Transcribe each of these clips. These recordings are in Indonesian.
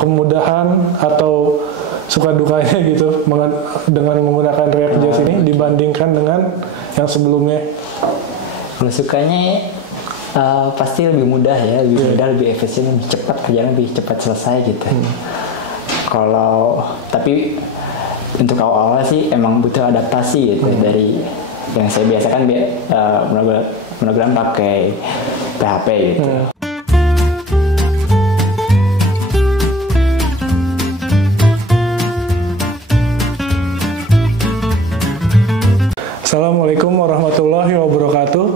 kemudahan atau suka dukanya gitu dengan menggunakan React.js ini dibandingkan dengan yang sebelumnya? Kalau sukanya pasti lebih mudah ya, lebih mudah, lebih efisien, lebih cepat, kerjaan lebih cepat selesai gitu. Kalau tapi untuk awal-awal sih emang butuh adaptasi gitu dari yang saya biasa kan program pakai PHP gitu. Assalamualaikum warahmatullahi wabarakatuh.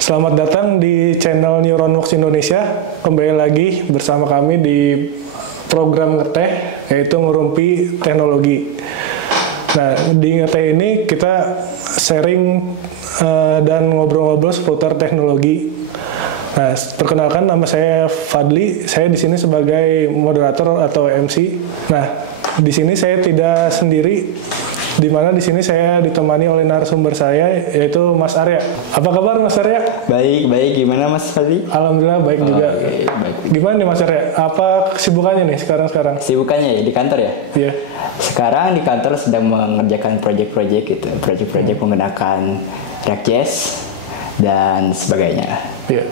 Selamat datang di channel Neuronworks Indonesia. Kembali lagi bersama kami di program Ngeteh, yaitu Ngerumpi Teknologi. Nah, di Ngeteh ini kita sharing dan ngobrol-ngobrol seputar teknologi. Nah, perkenalkan, nama saya Fadli. Saya di sini sebagai moderator atau MC. Nah, di sini saya tidak sendiri, di mana di sini saya ditemani oleh narasumber saya, yaitu Mas Arya. Apa kabar Mas Arya? Baik. Gimana Mas Fadli? Alhamdulillah baik juga. Baik. Gimana nih Mas Arya? Apa kesibukannya nih sekarang? Sibukannya ya di kantor ya? Iya. Sekarang di kantor sedang mengerjakan proyek-proyek gitu, proyek-proyek menggunakan React.js dan sebagainya. Iya.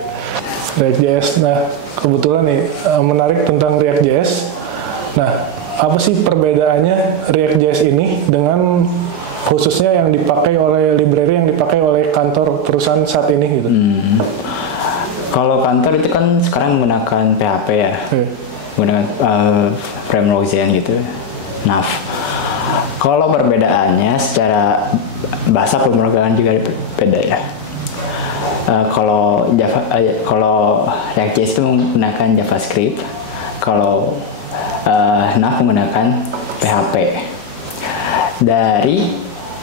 React.js. Nah, kebetulan nih menarik tentang React.js. Nah, apa sih perbedaannya React.js ini dengan khususnya yang dipakai oleh library yang dipakai oleh kantor perusahaan saat ini gitu? Kalau kantor itu kan sekarang menggunakan PHP ya, menggunakan framework Zen gitu, nav. Kalau perbedaannya secara bahasa pemrograman juga beda ya. Kalau React.js itu menggunakan JavaScript, kalau nav menggunakan PHP. Dari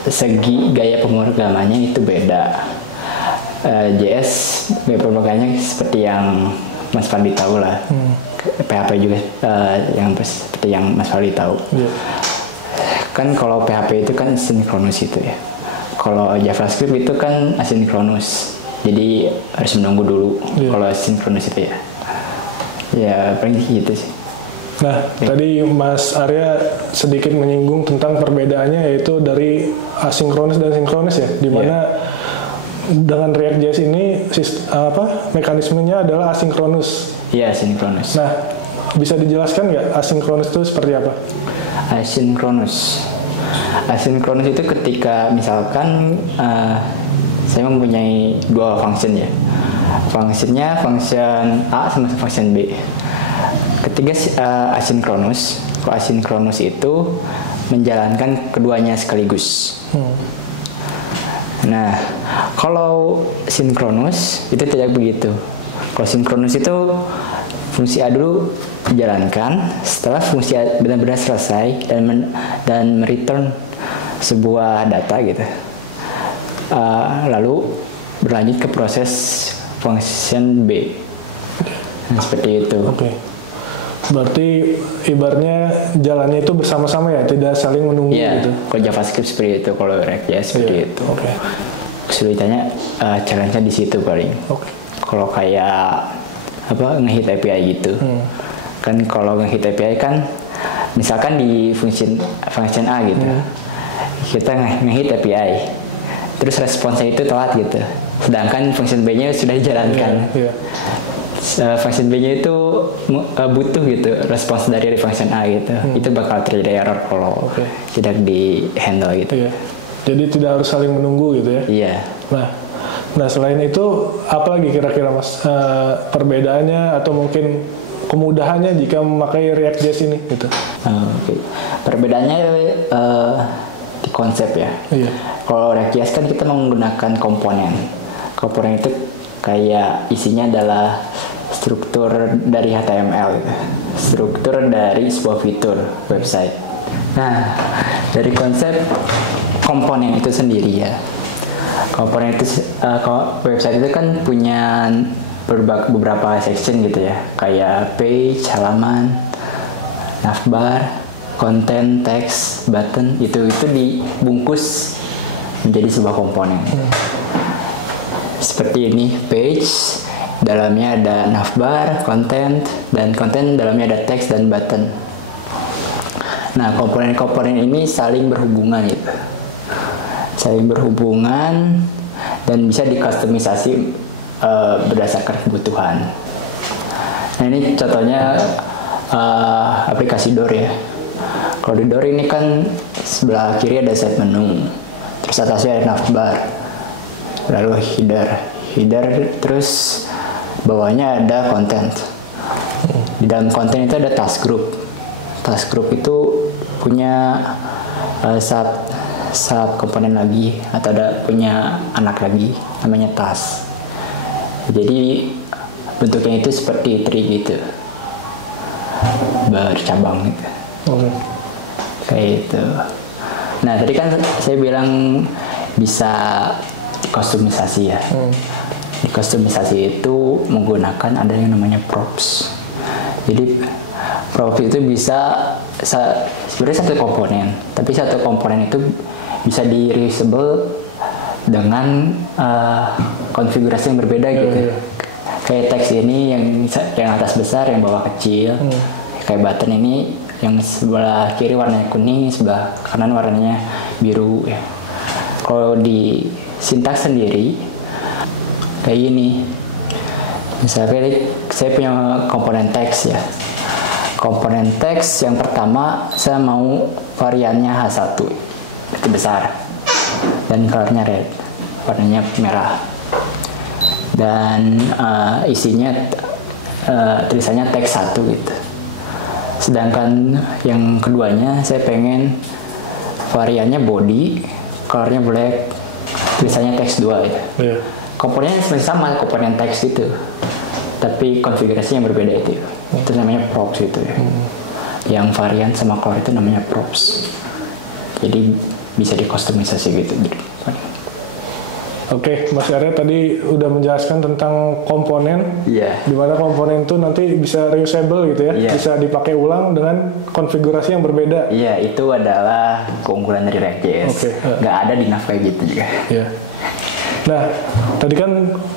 segi gaya pemrogramannya itu beda. JS gaya pemrogramannya seperti yang Mas Fadli tahu lah. PHP juga yang seperti yang Mas Fadli tahu. Kan kalau PHP itu kan sinkronus itu ya. Kalau JavaScript itu kan asinkronus. Jadi harus menunggu dulu. Kalau sinkronus itu ya. Ya paling gitu sih. Nah, tadi Mas Arya sedikit menyinggung tentang perbedaannya, yaitu dari asinkronus dan sinkronus ya, di mana dengan React.js ini mekanismenya adalah asinkronus. Iya, asinkronus. Nah, bisa dijelaskan nggak asinkronus itu seperti apa? Asinkronus itu ketika misalkan saya mempunyai dua function ya. Function A sama function B. Ketika asinkronus, kalau asinkronus itu menjalankan keduanya sekaligus. Nah, kalau sinkronus itu tidak begitu. Kalau sinkronus itu fungsi A dulu dijalankan, setelah fungsi A benar-benar selesai dan mereturn sebuah data gitu. Lalu berlanjut ke proses function B. Nah, seperti itu. Berarti ibaratnya jalannya itu bersama-sama ya, tidak saling menunggu gitu. Kalau JavaScript seperti itu, kalau React.js seperti itu. Kesulitannya challenge-nya di situ paling. Kalau kayak nge-hit API gitu. Kan kalau nge-hit API kan misalkan di function A gitu. Kita nge-hit API. Terus responsnya itu telat gitu. Sedangkan function B-nya sudah dijalankan. Function B-nya itu butuh gitu respons dari function A gitu. Itu bakal terjadi error kalau tidak di handle gitu. Jadi tidak harus saling menunggu gitu ya. Iya. Nah selain itu apa lagi kira-kira Mas perbedaannya atau mungkin kemudahannya jika memakai React.js ini gitu? Perbedaannya di konsep ya. Kalau React.js kan kita menggunakan komponen. Komponen itu kayak isinya adalah struktur dari HTML gitu. Struktur dari sebuah fitur website. Nah, dari konsep komponen itu sendiri ya. Komponen itu website itu kan punya beberapa section gitu ya. Kayak page, halaman, navbar, konten, teks, button, itu dibungkus menjadi sebuah komponen. Seperti ini, page Dalamnya ada navbar, content, dan content dalamnya ada text dan button. Nah, komponen-komponen ini saling berhubungan gitu. Saling berhubungan dan bisa dikustomisasi berdasarkan kebutuhan. Nah, ini contohnya aplikasi Door ya. Kalau di Door ini kan sebelah kiri ada set menu, terus atasnya ada navbar, lalu header, terus bawahnya ada content. Di dalam konten itu ada task group. Task group itu punya sub komponen lagi, atau ada punya anak lagi namanya task. Jadi bentuknya itu seperti tree gitu, bercabang gitu. Kayak itu. Nah, tadi kan saya bilang bisa dikustomisasi ya. Dikustomisasi itu menggunakan ada yang namanya props. Jadi props itu bisa sebenarnya satu komponen, tapi satu komponen itu bisa di reusable dengan konfigurasi yang berbeda gitu. Kayak teks ini yang atas besar, yang bawah kecil. Kayak button ini yang sebelah kiri warnanya kuning, sebelah kanan warnanya biru ya. Kalau di sintaks sendiri kayak gini. Misalnya saya punya komponen teks ya. Komponen teks yang pertama saya mau variannya H1 itu besar dan colornya red, warnanya merah, dan isinya tulisannya teks 1 gitu. Sedangkan yang keduanya saya pengen variannya body, colornya black, tulisannya teks 2 ya. Komponennya sebenarnya sama, komponen teks itu, tapi konfigurasinya yang berbeda itu. Itu namanya props itu ya. Yang varian sama color itu namanya props. Jadi bisa dikustomisasi gitu. Oke, Mas Arya tadi udah menjelaskan tentang komponen, di mana komponen itu nanti bisa reusable gitu ya, bisa dipakai ulang dengan konfigurasi yang berbeda. Iya, itu adalah keunggulan dari React.js. Nggak ada di Nav kayak gitu juga. Nah, tadi kan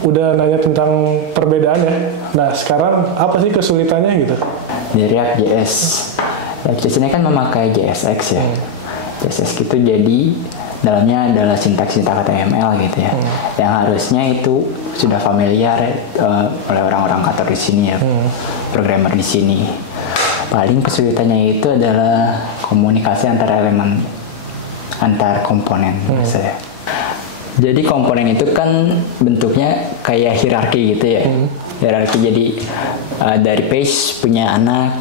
udah nanya tentang perbedaan ya. Nah, sekarang apa sih kesulitannya gitu? Di React.js ini kan memakai JSX ya. JSX itu jadi dalamnya adalah sintaks HTML gitu ya, yang harusnya itu sudah familiar oleh orang-orang kantor di sini ya, programmer di sini. Paling kesulitannya itu adalah komunikasi antar elemen, antar komponen saya. Jadi komponen itu kan bentuknya kayak hierarki gitu ya, hierarki. Jadi dari page punya anak,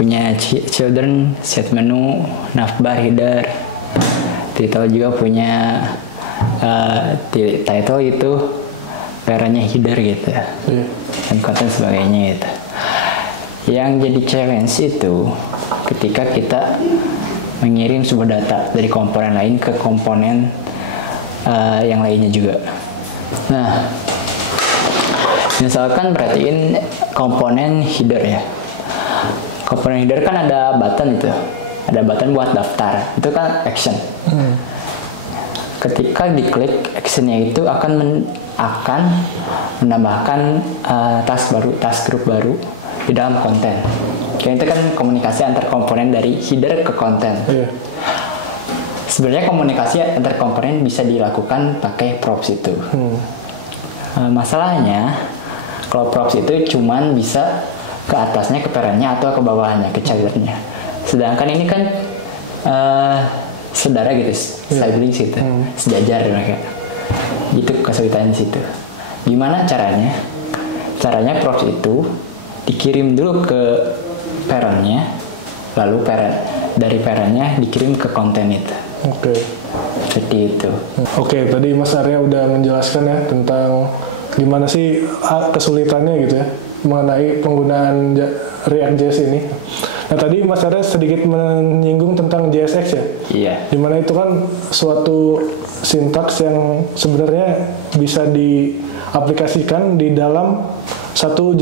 punya children, set menu, navbar, header. Title juga punya title itu parentnya header gitu, dan content sebagainya gitu. Yang jadi challenge itu ketika kita mengirim sebuah data dari komponen lain ke komponen yang lainnya juga. Nah, misalkan perhatiin komponen header ya. Komponen header kan ada button itu. Ada button buat daftar, itu kan action. Ketika diklik, actionnya itu akan menambahkan task group baru di dalam konten. Kayak itu kan komunikasi antar komponen dari header ke konten. Sebenarnya komunikasi antar komponen bisa dilakukan pakai props itu. Masalahnya, kalau props itu cuman bisa ke atasnya, ke parentnya, atau ke bawahnya, ke childnya. Sedangkan ini kan saudara gitu, siblings gitu, sejajar mereka. Itu kesulitan di situ. Gimana caranya? Caranya props itu dikirim dulu ke parentnya, lalu dari parentnya dikirim ke konten itu. Seperti itu. Tadi Mas Arya udah menjelaskan ya tentang gimana sih kesulitannya gitu ya mengenai penggunaan React.js ini. Nah, tadi Mas Arya sedikit menyinggung tentang JSX ya? Iya. Dimana itu kan suatu sintaks yang sebenarnya bisa diaplikasikan di dalam satu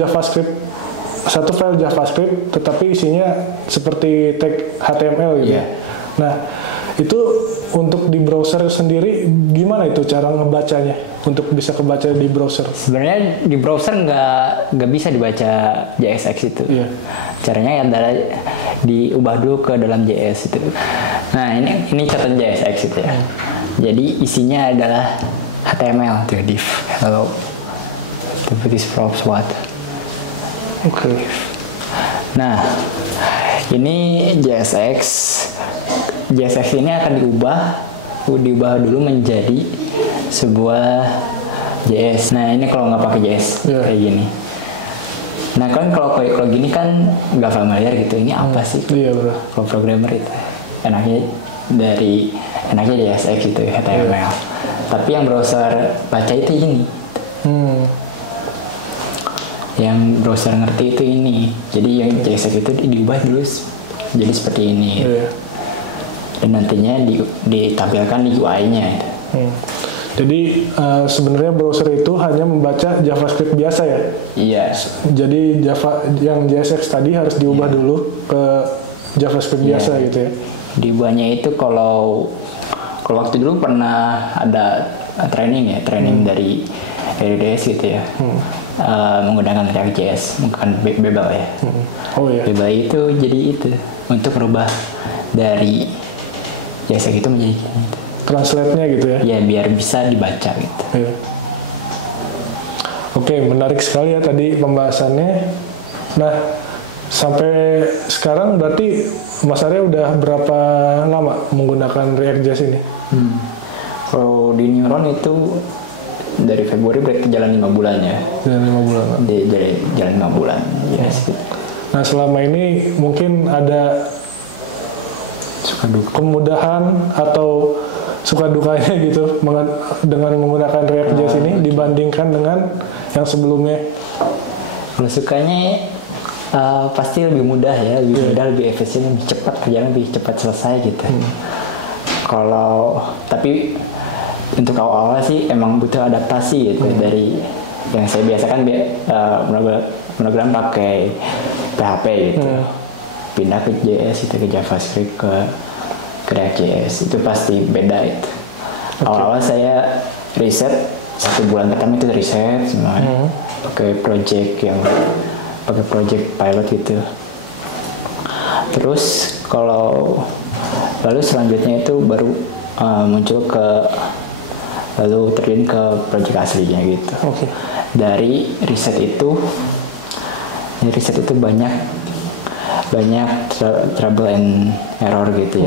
file JavaScript, tetapi isinya seperti tag HTML gitu. Nah, Itu untuk di browser sendiri gimana itu cara ngebacanya untuk bisa kebaca di browser? Sebenarnya di browser nggak bisa dibaca JSX itu. Iya. Caranya adalah diubah dulu ke dalam JS itu. Nah ini catatan JSX itu ya. Jadi isinya adalah HTML tuh div hello. This props what? Oke. Nah ini JSX ini akan diubah dulu menjadi sebuah JS. Nah ini kalau nggak pakai JS kayak gini. Nah kan kalau gini kan nggak familiar gitu. Ini apa sih? Iya bro. Kalau programmer itu enaknya JSX gitu HTML. Tapi yang browser baca itu ini. Yang browser ngerti itu ini. Jadi yang JSX itu diubah dulu jadi seperti ini. Iya. Dan nantinya ditampilkan di UI-nya. Jadi sebenarnya browser itu hanya membaca JavaScript biasa ya? Iya. Jadi yang JSX tadi harus diubah dulu ke JavaScript biasa gitu ya? Diubahnya itu kalau waktu dulu pernah ada training dari RDS gitu ya. Menggunakan React.js, menggunakan Babel ya. Oh iya. Babel itu jadi itu untuk merubah dari JSX itu menjadi gitu. Translate-nya gitu ya? Ya biar bisa dibaca gitu. Iya. Oke, menarik sekali ya tadi pembahasannya. Nah, sampai sekarang berarti Mas Arya udah berapa lama menggunakan React.js ini? Kalau di Neuron itu dari Februari berarti jalan 5 bulan ya. Jalan 5 bulan. Jalan 5 bulan. Yes. Nah, selama ini mungkin ada kemudahan atau suka dukanya gitu dengan menggunakan React.js ini dibandingkan dengan yang sebelumnya. Kalau sukanya pasti lebih mudah ya, mudah, lebih efisien, lebih cepat, kerjaan lebih cepat selesai gitu. Tapi untuk awal-awal sih emang butuh adaptasi gitu dari yang saya biasakan program pakai PHP gitu. Pindah ke JS itu ke JavaScript ke React.js itu pasti beda itu. Awal-awal saya riset 1 bulan pertama itu riset semua pakai project pilot gitu. Terus lalu selanjutnya itu baru muncul lalu terjun ke project aslinya gitu. Dari riset itu banyak trouble and error gitu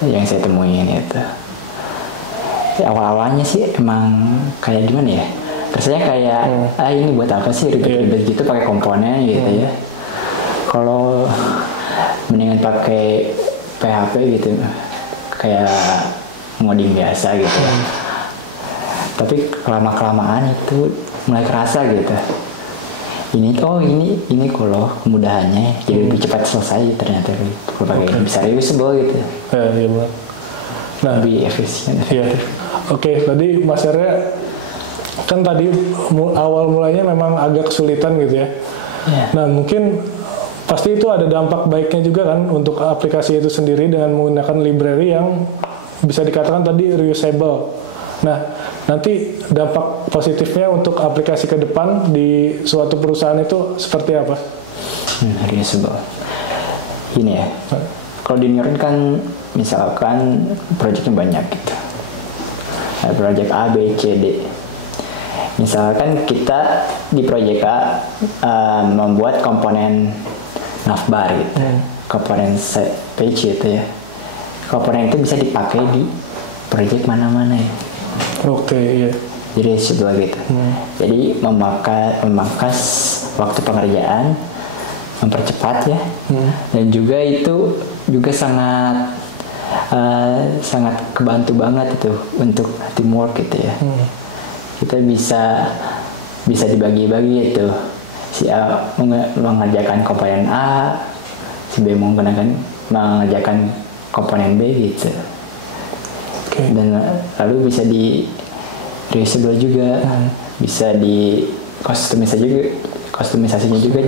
yang saya temuin itu. Awal-awalnya sih emang kayak gimana ya? Rasanya kayak ini buat apa sih ribet-ribet gitu pakai komponen gitu ya. Kalau mendingan pakai PHP gitu kayak ngoding biasa gitu. Tapi kelamaan itu mulai kerasa gitu. Ini kalau kemudahannya jadi lebih cepat selesai ternyata kalau pakai bisa reusable gitu. Iya benar. Nah, lebih efisien. Iya. Oke, tadi Mas Arya kan tadi awal mulanya memang agak kesulitan gitu ya. Nah, mungkin pasti itu ada dampak baiknya juga kan untuk aplikasi itu sendiri dengan menggunakan library yang bisa dikatakan tadi reusable. Nah, nanti dampak positifnya untuk aplikasi ke depan di suatu perusahaan itu seperti apa? Reusable. Ini ya. Kalau di Neuron kan misalkan proyeknya banyak gitu. Ada proyek A, B, C, D. Misalkan kita di proyek A membuat komponen navbar gitu. Komponen set page gitu ya. Komponen itu bisa dipakai di proyek mana-mana ya. Oke, iya. Jadi sebelah gitu. Jadi memangkas waktu pengerjaan, mempercepat ya. Dan juga itu juga sangat kebantu banget itu untuk teamwork gitu ya. Kita bisa dibagi-bagi itu. Si A mengerjakan komponen A, si B mengerjakan komponen B gitu. Dan lalu bisa di reusable juga, bisa di kustomisasinya juga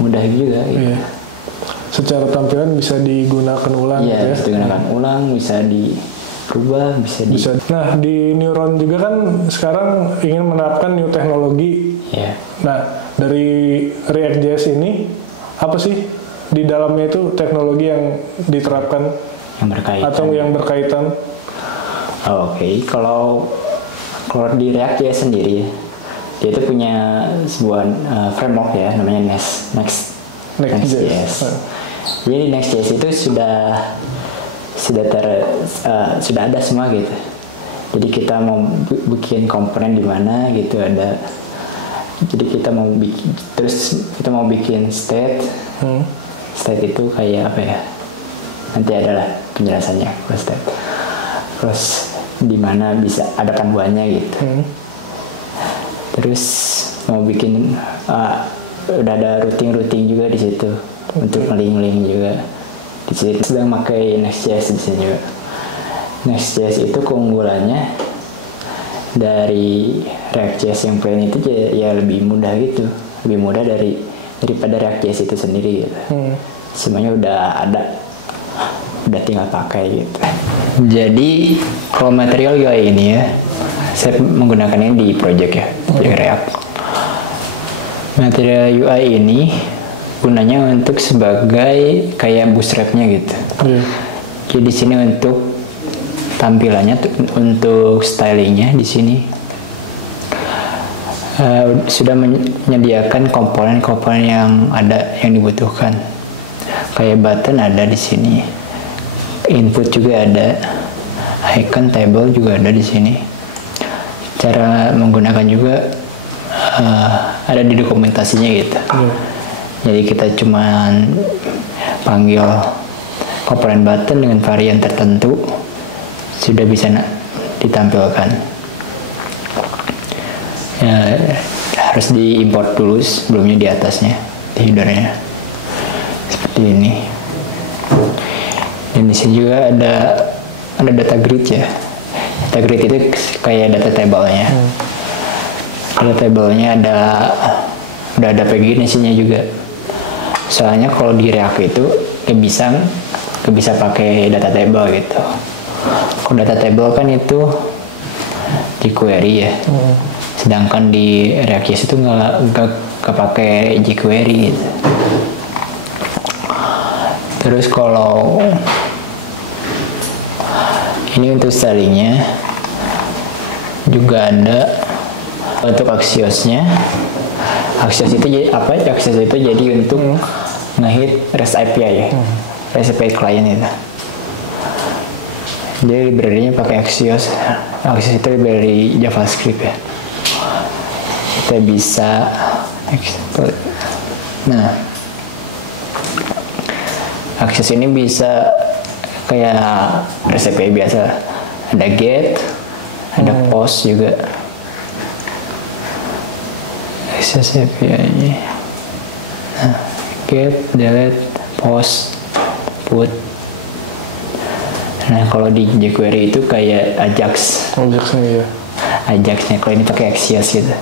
mudah juga gitu. secara tampilan bisa digunakan ulang Iya, gitu ya. bisa digunakan ulang, bisa dirubah, bisa. Nah, di Neuron juga kan sekarang ingin menerapkan new teknologi. Iya. Nah, dari React.js ini apa sih di dalamnya itu teknologi yang diterapkan Yang berkaitan. atau yang berkaitan? Oke, kalau di React.js sendiri, dia itu punya sebuah framework ya, namanya Next.js. Jadi Next.js itu sudah ada semua gitu. Jadi kita mau bikin komponen di mana gitu ada. Jadi kita mau bikin state. State itu kayak apa ya? Nanti adalah penjelasannya kalau state. Terus di mana bisa ada panduannya gitu. Terus mau bikin udah ada routing juga di situ untuk ngeling juga. Di situ sedang pakai Next.js di sini juga. Next.js itu keunggulannya dari React.js yang plain itu ya lebih mudah gitu, lebih mudah daripada React.js itu sendiri gitu. Semuanya udah ada, udah tinggal pakai gitu. Jadi raw material UI ini ya, saya menggunakannya di project ya, project React. Material UI ini gunanya untuk sebagai kayak bootstrapnya gitu. Jadi di sini untuk tampilannya, untuk stylingnya di sini sudah menyediakan komponen-komponen yang dibutuhkan. Kayak button ada di sini, input juga ada, icon table juga ada di sini. Cara menggunakan juga ada di dokumentasinya gitu. Jadi kita cuman panggil komponen button dengan varian tertentu sudah bisa ditampilkan. Ya, harus diimport dulu sebelumnya di atasnya, di headernya seperti ini. Dan di sini juga ada data grid ya. Data grid itu kayak data table-nya. Data table-nya udah ada begini isinya juga. Soalnya kalau di React itu nggak bisa pakai data table gitu. Kalau data table kan itu jQuery ya. Sedangkan di React.js itu nggak pakai jQuery gitu. Terus kalau ini untuk stylingnya juga ada untuk Axios-nya. Axios itu jadi apa? Axios itu jadi untuk ngehit REST API ya, REST API client itu. Jadi library-nya pakai Axios. Axios itu library JavaScript ya. Kita bisa export. Nah, Axios ini bisa kayak REST API biasa. Ada get, ada post juga. Axios API-nya. Nah, get, delete, post, put. Nah, kalau di jQuery itu kayak Ajax. Ajax-nya ya. Ajax-nya, kalau ini pakai Axios gitu.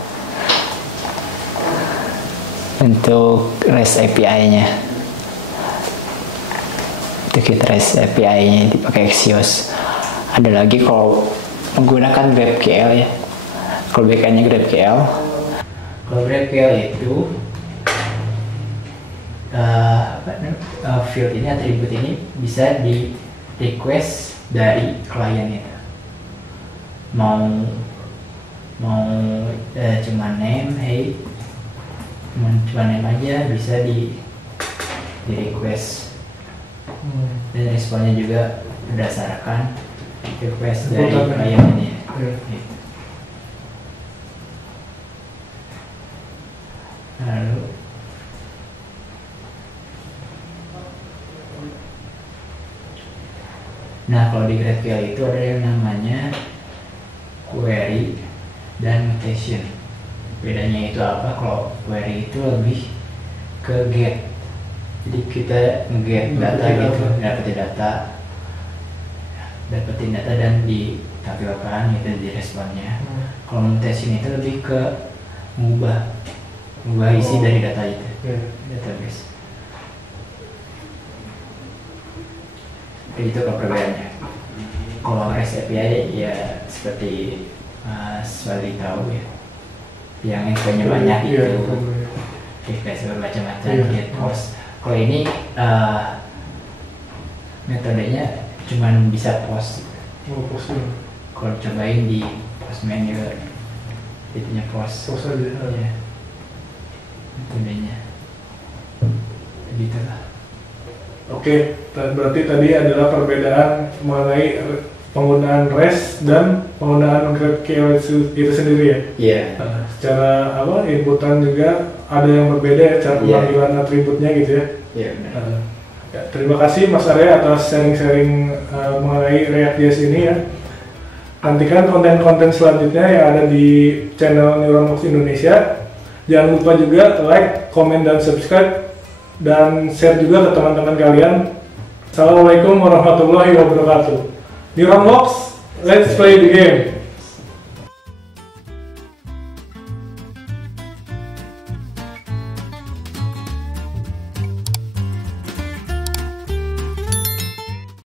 Untuk REST API-nya. Untuk REST API-nya dipakai Axios. Ada lagi kalau menggunakan GraphQL ya. Kalau backend-nya GraphQL. Kalau GraphQL itu field ini, atribut ini bisa di request dari klien itu. Mau cuma name, hey, cuma name aja bisa di request. Dan responnya juga berdasarkan request dari klien ini. Lalu nah, kalau di GraphQL itu ada yang namanya query dan mutation. Bedanya itu apa? Kalau query itu lebih ke get. Jadi kita nge-get data gitu, dapetin data dan ditampilkan gitu di responnya. Kalau mutation itu lebih ke mengubah isi dari data itu, database. Itu kalau perbedaannya. Kalau REST API ya seperti Mas Wali tahu ya, yang endpointnya banyak itu, request bermacam-macam, get post. Kalau ini metodenya cuman bisa post. Kalau cobain di post menu, itunya post aja. Ya, metodenya begitulah. Oke, berarti tadi adalah perbedaan mengenai penggunaan REST dan penggunaan GraphQL itu sendiri ya? Iya. Secara inputan juga ada yang berbeda ya, cara pemanggilan atributnya gitu ya? Iya benar. Ya, terima kasih Mas Arya atas sharing-sharing mengenai React.js ini ya. Nantikan konten-konten selanjutnya yang ada di channel NeuronWorks Indonesia. Jangan lupa juga like, komen, dan subscribe, dan share juga ke teman-teman kalian. Assalamualaikum warahmatullahi wabarakatuh. NeuronWorks, let's play the game.